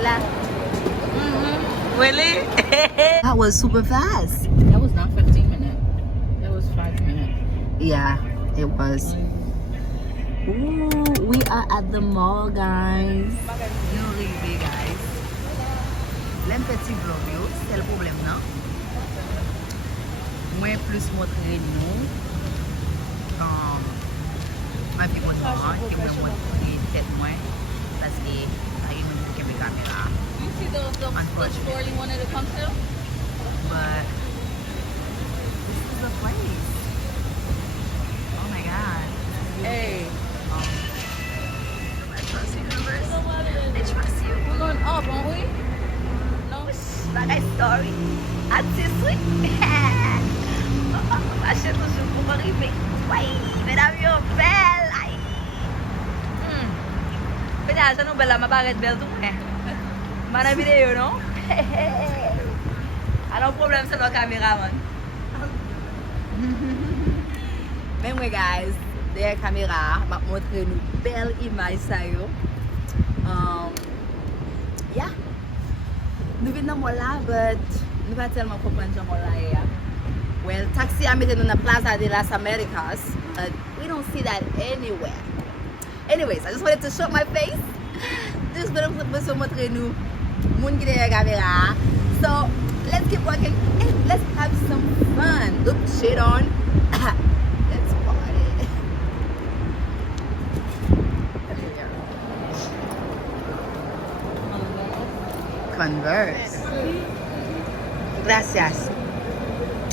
chocolate. Really? That was super fast. That was not 15 minutes. That was 5 minutes. Yeah, it was. Ooh, we are at the mall, guys. No, really, guys. L'un petit vlog, yo, c'est le problème, non? Mwen plus montrer nous comme environnement que mwen montrer tête mwen parce que a yon nou ke me kamera. You see the store you wanted to come to? But this is the place. Oh my god. Hey. I trust you, universe. I trust you. We're going up, aren't we? No? Bagay story. At siswi. Achète toujours pour arriver. Oui, mesdames, yo, belle. Aïe. Peut-être que nous belle, ma barrette belle tout. Mana vidéo, non? Alors, problème, c'est la caméra, man. Mais moi, guys, derrière caméra, m'a montré une belle image ça yo. Yeah. Nous venons dans là, but nous pas tellement comprendre comment là est. Well, taxi I made it on the Plaza de las Americas, but we don't see that anywhere. Anyways, I just wanted to show my face. This video was so much new. Moon camera. So let's keep working and let's have some fun. Look, shit on. Let's party. Converse. Gracias.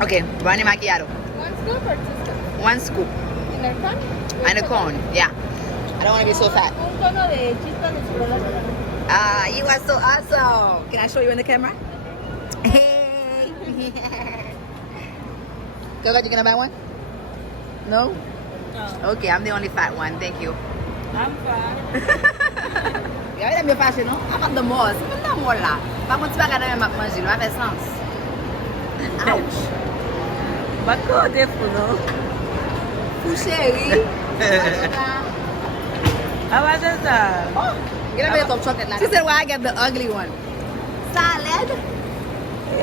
Okay, brownie macchiato. One scoop or 2 scoops? One scoop In a cone? and a cone. Yeah. I don't want to be so fat. Un cono de chispas de chocolate. Ah, you are so awesome. Can I show you in the camera? Hey. Coco, you gonna buy one? No? No. Okay, I'm the only fat one. Thank you. I'm fine. Yeah, I'm your fashion, no? I'm at the mall. C'est pas mall là. Par contre, tu vas regarder ma manger, ça fait sens. Ouch. But go there for no. Fou chéri. How about that? Oh, get a bit of chocolate. She said, why I get the ugly one? Salad?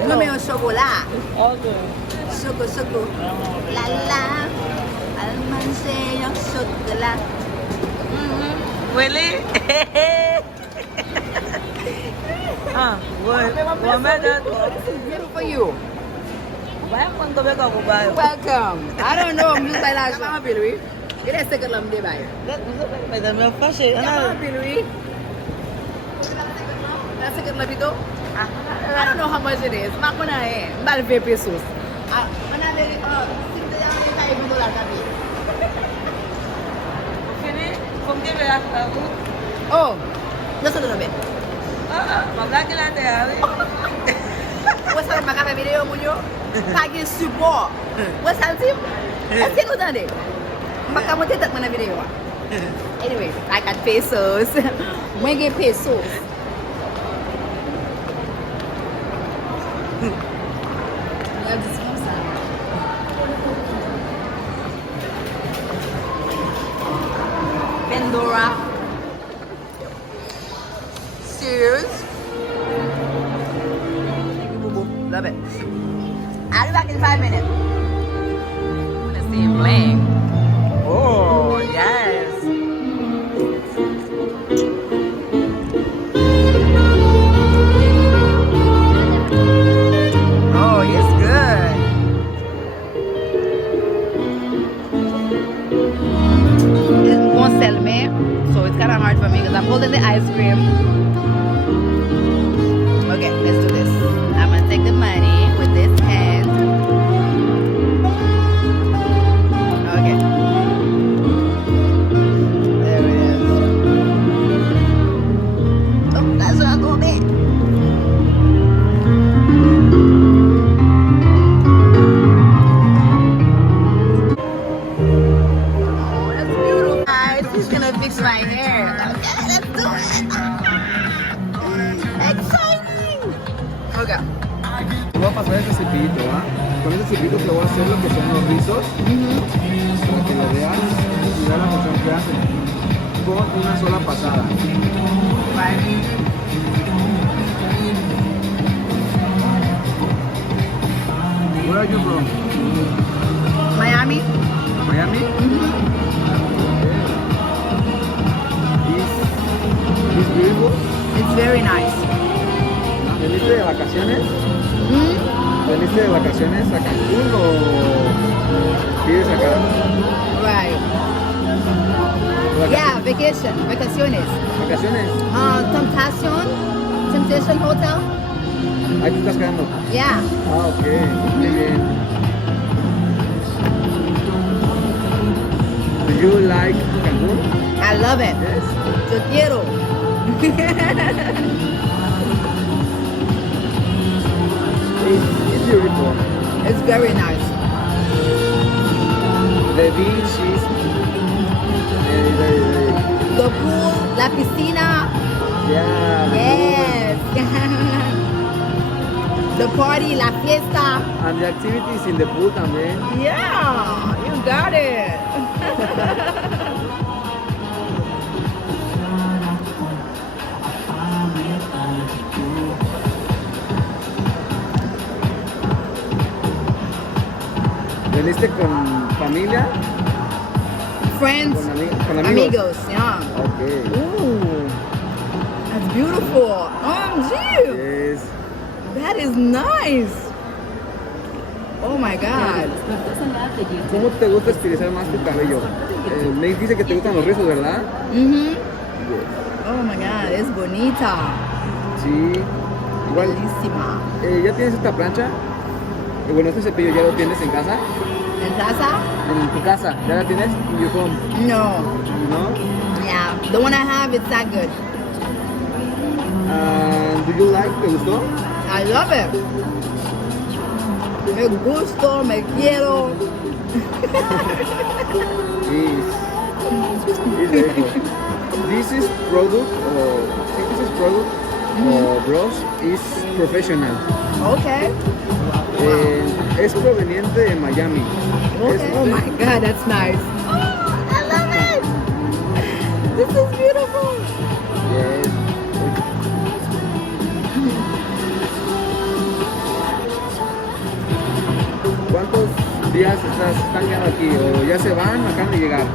No, me on chocolat. Okay. Choco. La la. Al manger un chocolat. Really? What made that? This is beautiful for you. Welcome. Welcome. I don't know. I'm used by last one. Louis. Get a second lamb day by. Louis. That's a good lamb. I don't know how much it is. I'm going to buy 20 pesos. Oh, just a little bit. What's up, my video, Munyo? Pagi support. What's up, team? Let's take a look. Makamote tak mana video. Anyway, I got pesos. Mwen get pesos. Pandora. Cheers. Love it. I'll be back in 5 minutes. Let's see him playing. Oh, yes. Oh, it's good. It won't sell me, so it's kind of hard for me because I'm holding the ice cream. Okay, let's do this. I'm gonna take the money with this hand. Okay. There it is. Oh, that's what I go there. Oh, that's beautiful, guys. He's gonna fix my hair. Okay, let's do it. Exciting. Okay. Voy a pasar este cepillito, ¿va? Con este cepillito te voy a hacer lo que son los rizos, para que lo veas y veas la función que hace con una sola pasada. Right. beautiful? It's very nice. ¿Veniste de vacaciones? Mm? ¿Veniste de vacaciones a Cancún o vives acá? Right. Yeah, vacation, vacaciones. ¿Vacaciones? Temptation Hotel. Ahí te estás quedando. Yeah. Ah, ok. Muy bien. Do you like Cancún? I love it. Yes. Yo quiero. It's beautiful. It's very nice. The beach is very. The pool, la piscina. Yeah. Yes. The party, la fiesta. And the activities in the pool también. Yeah, you got it. ¿Veniste con familia? Friends, Con amigos. amigos, yeah. Okay. Ooh, that's beautiful. OMG, Yes. that is nice. Oh my God. ¿Cómo te gusta estilizar más tu cabello? Me dice que te gustan los rizos, ¿verdad? Mhm. Yes. Oh my God, es bonita. Sí. Igual, Bellísima. ¿ya tienes esta plancha? Bueno, este cepillo ya lo tienes en casa. ¿En casa? En tu casa, ¿ya la tienes? In your home, No. ¿no? Yeah, the one I have, it's not good. Do you like? ¿Te gustó? I love it. Me gusto, me quiero. It's very good. This is product or brush is professional. Okay. Es proveniente de Miami. Okay. Oh my God, that's nice. Oh, I love it. This is beautiful. Yes. ¿Cuántos días están quedando aquí? ¿O ya se van o acaban de llegar?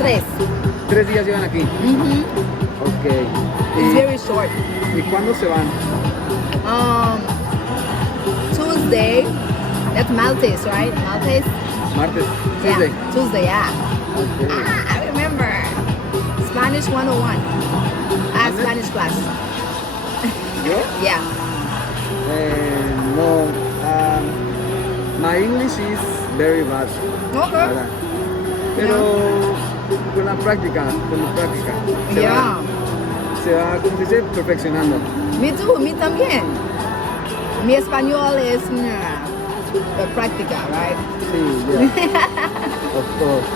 3. 3 días llevan aquí. Mm-hmm. Ok. It's very short. ¿Y cuándo se van? Tuesday. That's Maltese, right? Maltese? Martes. Tuesday. Yeah. Tuesday, yeah. Ok. Ah, I remember. Spanish 101. Spanish class. ¿Yo? Yeah. No. My English is very bad. Okay. ¿Verdad? Pero con la práctica, Yeah. se va, como se dice, perfeccionando. Me too, me también. Mi español es práctica, right? Sí, yeah. Of course.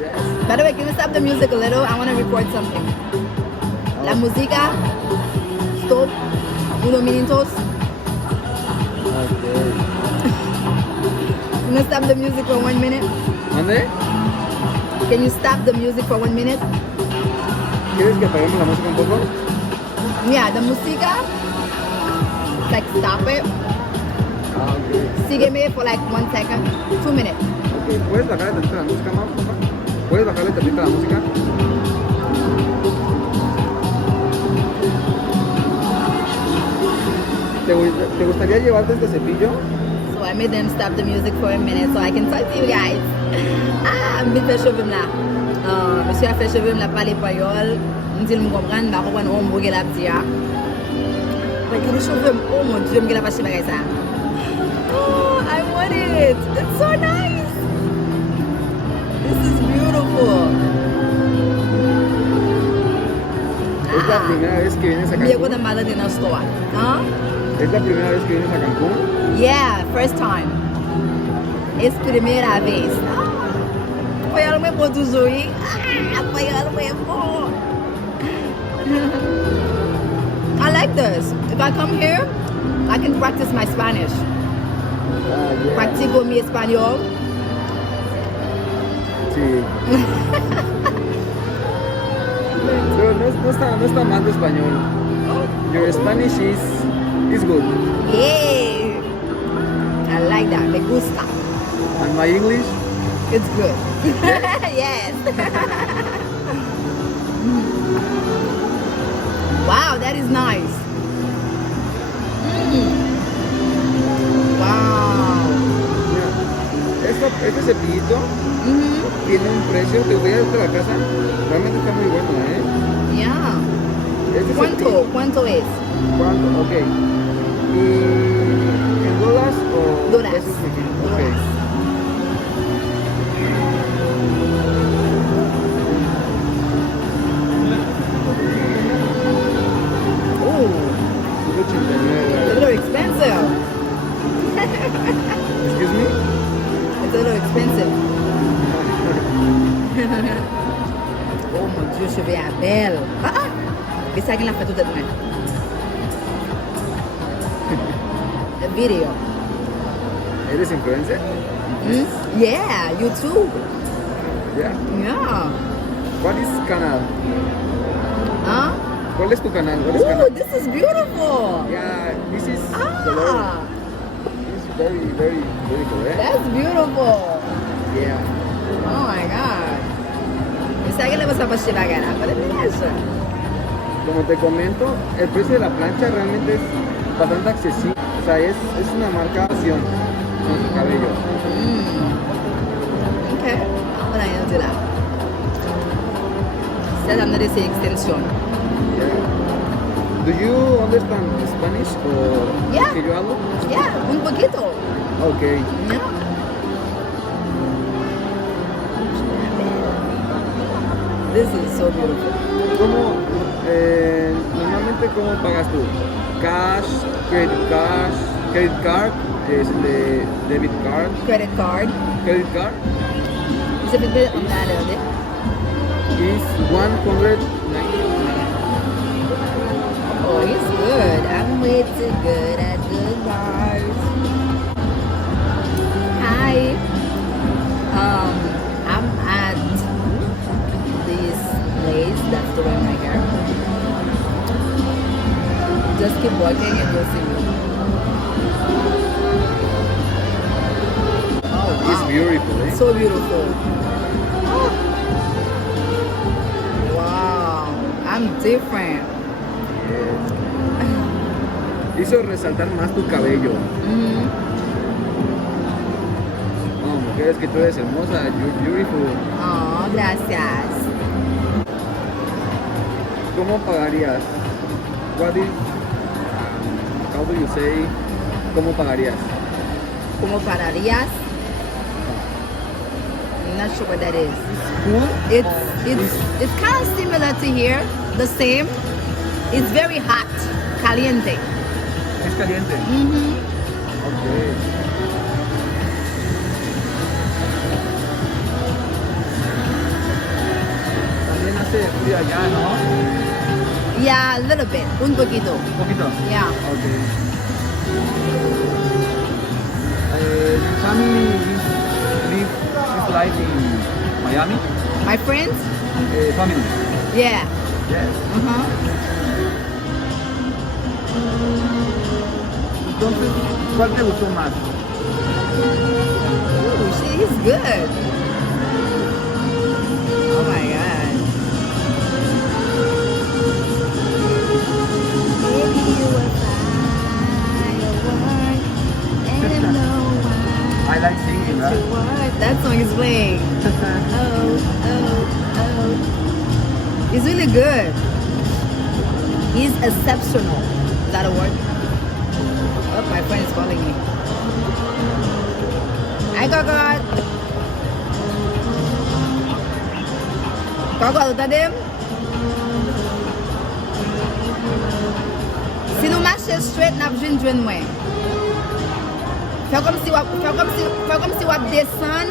Yes. By the way, can we stop the music a little? I want to record something. La música. Stop. Unos minutos. Okay. Can you stop the music for 1 minute? ¿Dónde? Can you stop the music for 1 minute? ¿Quieres que apaguemos la música un poco? Yeah, the música. Like stop it. Ah, ok. Sígueme for like 1 second. 2 minutes. Okay. ¿Puedes bajarle tantito la música, mamá? ¿Puedes bajarle tantito la música? ¿Te gustaría llevarte este cepillo? So I made them stop the music for a minute so I can talk to you guys. Mi fè cheveux là. Monsieur a fait cheveux là parler panyòl. M'dit me comprendre, ba comprendre on m'bouge la petit a. Fait que les cheveux, oh mon Dieu, m'gè la pas bagay ça. Oh, I want it. It's so nice. This is beautiful. ¿Es la primera vez que vienes a Me go Cancún? to mother in a store. Huh? ¿Es la primera vez que vienes a Cancún? Yeah, first time. Es primera vez. Panyòl mwen po toujou yi. Panyòl mwen po. I like this. If I come here, I can practice my Spanish. Yeah. Practico mi español. Sí. Pero no está mal tu español. Your Spanish is good. Yeah. I like that. Me gusta. And my English? It's good. Yes. precio, te voy a ir a la casa. Realmente está muy bueno, ¿eh? Yeah. Este es el ¿Cuánto? ¿Cuánto es? ¿Cuánto? Ok. ¿Y en dólares o Dólares. pesos mexicanos? Ok. Dólares. Ooh, it's a little expensive. Excuse me? It's a little expensive. Oh mon Dieu, je vais à belle. Ah! Et ça, il a fait tout de même. A video. ¿Eres influencer? Hmm? Yeah, YouTube. Yeah. Yeah. ¿Cuál es tu canal? Huh? ¿Cuál es tu canal? ¿Cuál es tu Ooh, canal? this is beautiful. Yeah, this is the logo. Ah, This is very, very beautiful, eh? that's beautiful. Yeah. Oh my God. Pensaba que le vas a pasar la cara, pero mira eso. Como te comento, el precio de la plancha realmente es bastante accesible. O sea, es una marca acción con su cabello. Okay, I'm gonna do that. Says I'm gonna say extension. Yeah. Do you understand Spanish or Yeah. que yo hablo? Yeah, un poquito. Okay. Yeah. This is so beautiful. ¿Cómo, normalmente cómo pagas tú? Cash, credit card, debit card, Credit card. credit card Is it a bit on that end? is 190. Oh, it's good. I'm way too good at good bars. Hi. I'm at this place that's doing my hair. Just keep walking and you'll see me. Oh, wow. It's beautiful, eh? So beautiful. Oh. Wow. I'm different. Hizo resaltar más tu cabello. Mhm. Oh, mujeres, que tú eres hermosa, you're beautiful. Oh, gracias. ¿Cómo pagarías? What is, how do you say, ¿cómo pagarías? ¿Cómo pararías? I'm not sure what that is. Cool? It's kind of similar to here, the same. It's very hot, caliente. Es caliente. Mm-hmm. Okay. También hace frío allá, ¿no? Yeah, a little bit, un poquito. Un poquito. Yeah. Okay. Your family live this life in Miami? My friends? Family. Yeah. Yes. Uh-huh. Entonces, ¿cuál te gustó más? Ooh, she's good. Oh my God. Baby, you were firework, and no one I like singing, right? to what? That song is playing. Oh. He's really good. He's exceptional. Is that a word? Oh, my friend is calling me. Hi, Coco. Coco, tu t'adem? Si nou mache straight, nap jwen mwen. Fè kom si wap desan,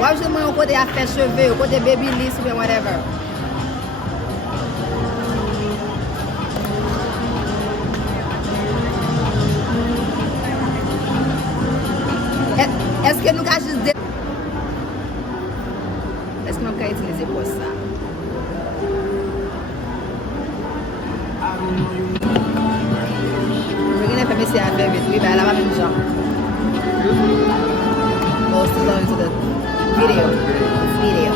wap jwen mwen yon kote a fè cheve, yon kote babyliss ou bien whatever. Eske nou ka jis de... Eske nou ka itilize pou sa? Mwen gen fè mesi a fè vit, oui, ba la va men jan. Oh, still going to the video. Video.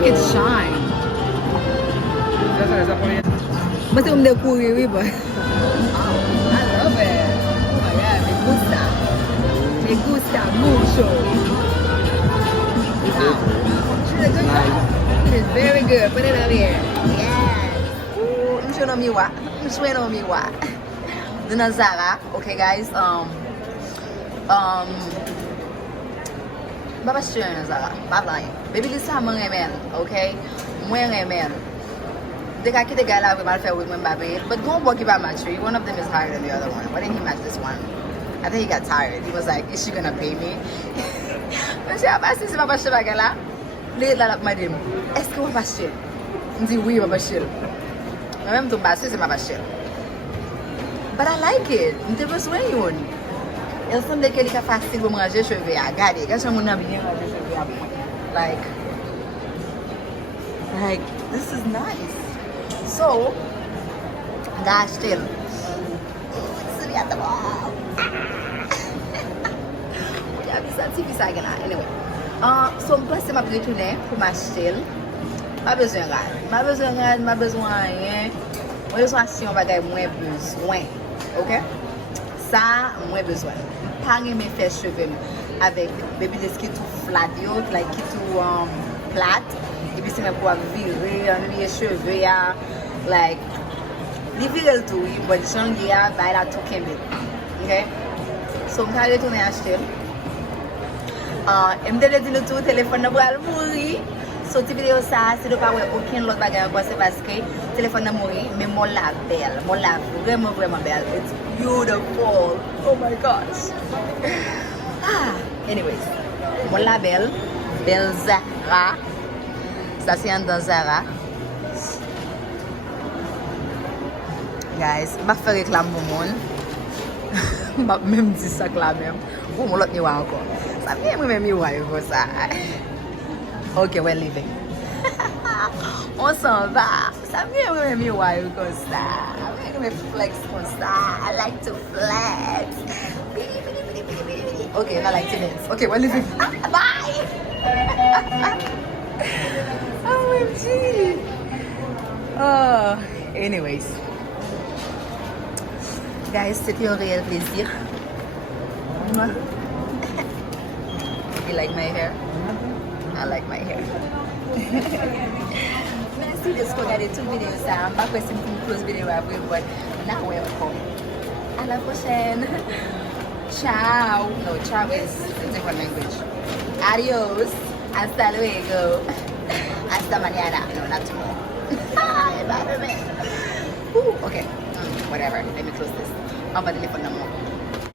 make it shine. Ya se está poniendo. But I'm the cool way, but I love it. Oh my god, me gusta. Me gusta mucho. Wow. She did a good job. It is very good. Put it up here. Yes. Ooh, I'm showing me what. I'm showing me what. Duna Zara. Okay, guys. Baba showing Zara. Baba line. Baby, this time I'm man. Okay. Mwen man. They got the guy with my fair with baby, but don't walk about my tree. One of them is higher than the other one. Why didn't he match this one? I think he got tired. He was like, "Is she gonna pay me?" But she asked me, "Papa, she bagala." Late la lap madam. Est-ce que papa she? Ndi oui, papa she. Même ton basse, c'est papa she. But I like it. Ndi bezwen yon. El semble que il est facile pour ranger cheveux. Regardez, quand je mon ami bien ranger cheveux. Like this is nice. So, that's still. It's at the wall. Yeah, this is TV sagana. Anyway, so I'm passing my plate today for my still. Ma besoin rad. Ma besoin si on va gagner moins besoin. Ok? Ça, moins besoin. Pas me faire cheveux avec baby des qui tout flat yo, like qui tout flat. Et puis c'est même pour virer, enlever les cheveux, like, les virer tout, but changer, bah là tout kembe. Ok? So, je vais retourner acheter. Je me dis le tout, téléphone n'a pas mourir. So, cette vidéo, ça, c'est de pas avoir aucun autre bagage, c'est parce que le téléphone n'a mourir, mais mon la belle, mon la vraiment, vraiment belle. It's beautiful. Oh my gosh. Anyways, mon la belle, belle Zara. Ça c'est un dans Zara. Guys, je vais faire réclame pour moi. Je vais même dire ça là même. Pour moi l'autre miroir encore. Ça vient même miroir pour ça. Ok, we're leaving. On s'en va. Ça vient même miroir comme ça. Je vais flex comme ça. I like to flex. Ok, I like to dance. Ok, we're leaving. Bye. OMG. Oh, anyways. Guys, c'était un réel plaisir. You like my hair? I like my hair. Merci de regarder toutes les vidéos. Ça, I'm pas question pour une close vidéo après, but now welcome. À la prochaine. Ciao. No, ciao is a different language. Adios. Hasta luego. Hasta mañana. No, not tomorrow. Bye, man. Okay. Whatever. Let me close this. I'm about to leave for no more.